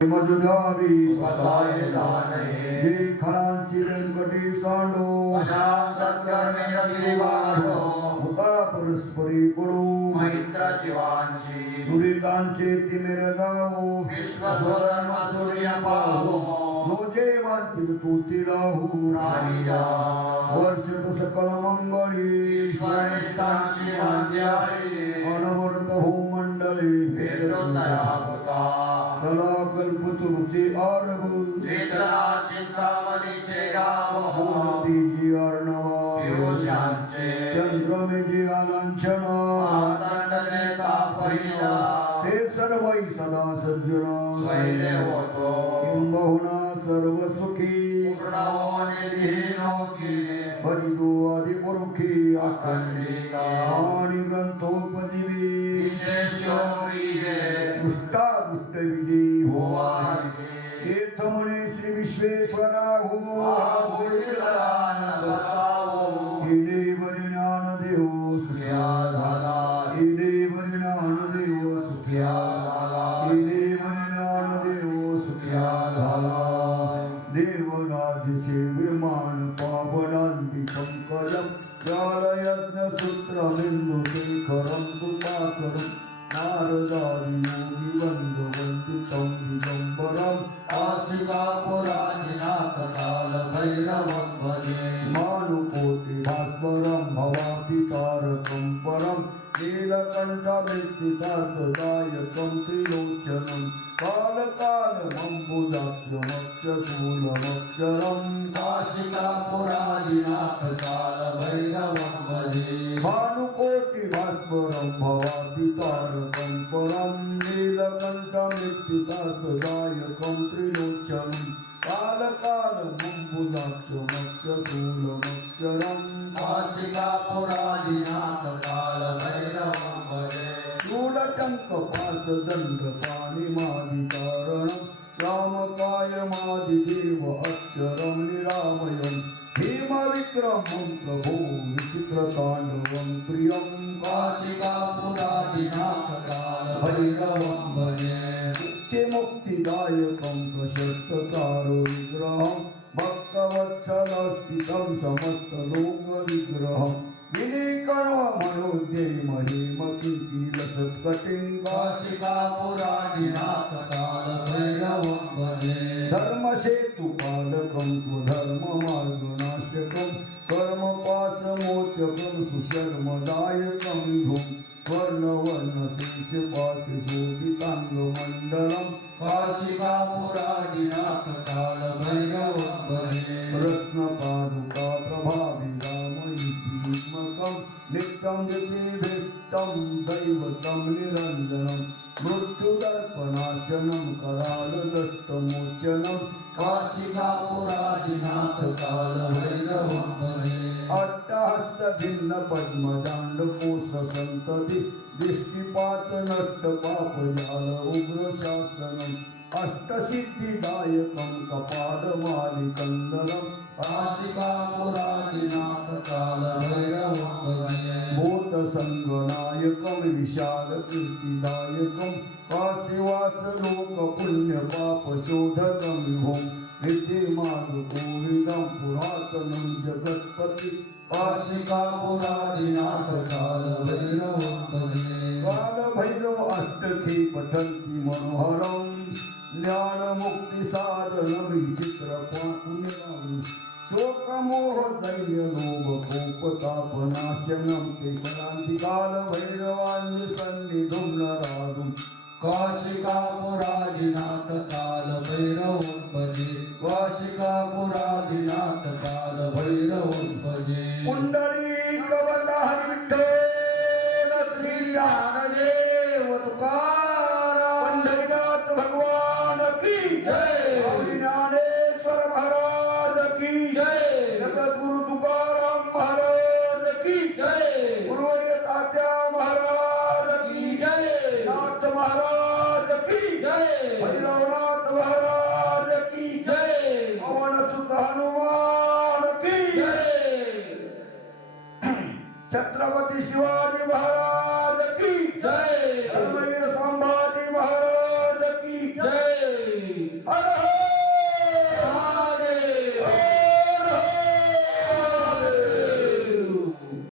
मजुदारी वसाय दानये जे खळांची व्यंकटी सांडो अजा सत्कर्मे अभिवाढो होता परस्परी पडू मैत्र जीवांची दुरितांचे तिमिर जाओ विश्व स्वधर्म सूर्य पाहो जो जे वांछित तू तिलाहू राणीया वर्षत सकल मंगळी ईश्वरनिष्ठांची मांद्याळी अनवर्त हो मंडळी भेटो तया होता चला कल्पतरुचे आरभ चेतना चिंतामणीचे गाव तिची अर्णवा पियुषांचे चंद्रमेजी आलांछन आदंड जेता पहिला ते सर्वै सदा सज्जन स्वैर्य होतो किंबहुना सर्व सुखी पूर्ण होणे विहीनोकी हरिदो आदि पुरुखी अखंडिता आणि ग्रंथोपजीवी विशेष प्रिये दुष्टादुष्ट विजयी हो होवारी तीर्थ म्हणे श्री विश्वेश्वरा हो आभुळीलान बसावो केले ज्ञान देव सुख्या झाला केले ज्ञान देव सुख्या झाला केले ज्ञान देव सुख्या झाला देवराजचे विमान पावनांती पंकजम जालयज्ञ सूत्र बिंदू शेखरम कृपाकरम नारदारी योगी वंद वंदितम दिगंबरम आशिका पुराणिनाथ काल भैरवं भजे मानुकोटि भास्वरम भवापितारकं परम नीलकण्ठमृत्तिदायकं त्रिलोचनं कालकालमम्बुजाक्षमक्षशूलमक्षरं आशिका पुराणिनाथ काल भैरवं भजे भानुकोटि भास्वरं भवापितारकं परं नीलकण्ठमृत्तिदायकं त्रिलोचनं कालकालमम्बुजाक्षमक्षशूलमक्षरं आशिका पुराणिनाथ काल भैरवं भजे शूलटंक पासदंड पाणिमादिकारणं रामकायमादिदेव अक्षरं निरामयं भीमविक्रमं प्रभो विचित्रताण्डवं प्रियं आशिका पुराणिनाथ काल भैरवं भजे मुक्तिदायकं प्रशस्तचारुविग्रहं भक्तवत्सलस्थितं समस्तलोकविग्रहं विनीकण्वमनोद्यै महिमकीर्तिलसत्कटिं आशिका पुराणिनाथ काल भैरवं भजे धर्मसेतुपालकं स्वधर्ममार्गनाशकं कर्मपाशमोचकं सुशर्मदायकं विभुं वर्णवर्णशेषपाशशोभिताङ्गमण्डलम् आशिका पुराणिनाथ काल भैरवं भजे रत्नपादुका प्रभाविरामयुग्मकं नित्यं दिव्यभीष्टं दैवतं निरञ्जनं मृत्युदर्पणाशनं करालदष्टमोचनं आशिका पुराणिनाथ काल भैरवं भजे अट्टहस्तभिन्न पद्मजाण्डकोशसन्तति दृष्टिपात नष्टपापजाल उग्रशासनम् अष्टसिद्धिदायकं कपालमालिकन्दरम् आशिका पुराणिनाथ काल भैरवं भजे भूतसङ्गनायकं विशालकीर्तिदायकं काशीवासलोकपुण्यपापशोधकं विभुं नित्यमार्गकोविदं पुरातनं जगत्पति आशिका पुराणिनाथ काल भैरवं भजे कालभैरव अष्टके पठन्ति मनोहरं ज्ञानमुक्तिसाधनं विचित्रपुण्यं शोकमोहदैन्यलोभकोपतापनाशनं केवलान्ति कालभैरवान्यसन्निधुं नरादुं काशिका पुराणिनाथ काल भैरवं भजे काशिका पुराणिनाथ काल भैरवं भजे पुंडलीकवल्लभ विठ्ठल श्री ज्ञानदेव तुकाराम पंढरीनाथ भगवान की जय ज्ञानेश्वर महाराज की जय जगद्गुरु तुकाराम महाराज की जय गुरुवर्य तात्या महाराज की जय नाथ महाराज की जय भैरवनाथ महाराज की जय पवन सुत हनुमान की जय छत्रपती शिवाजी महाराज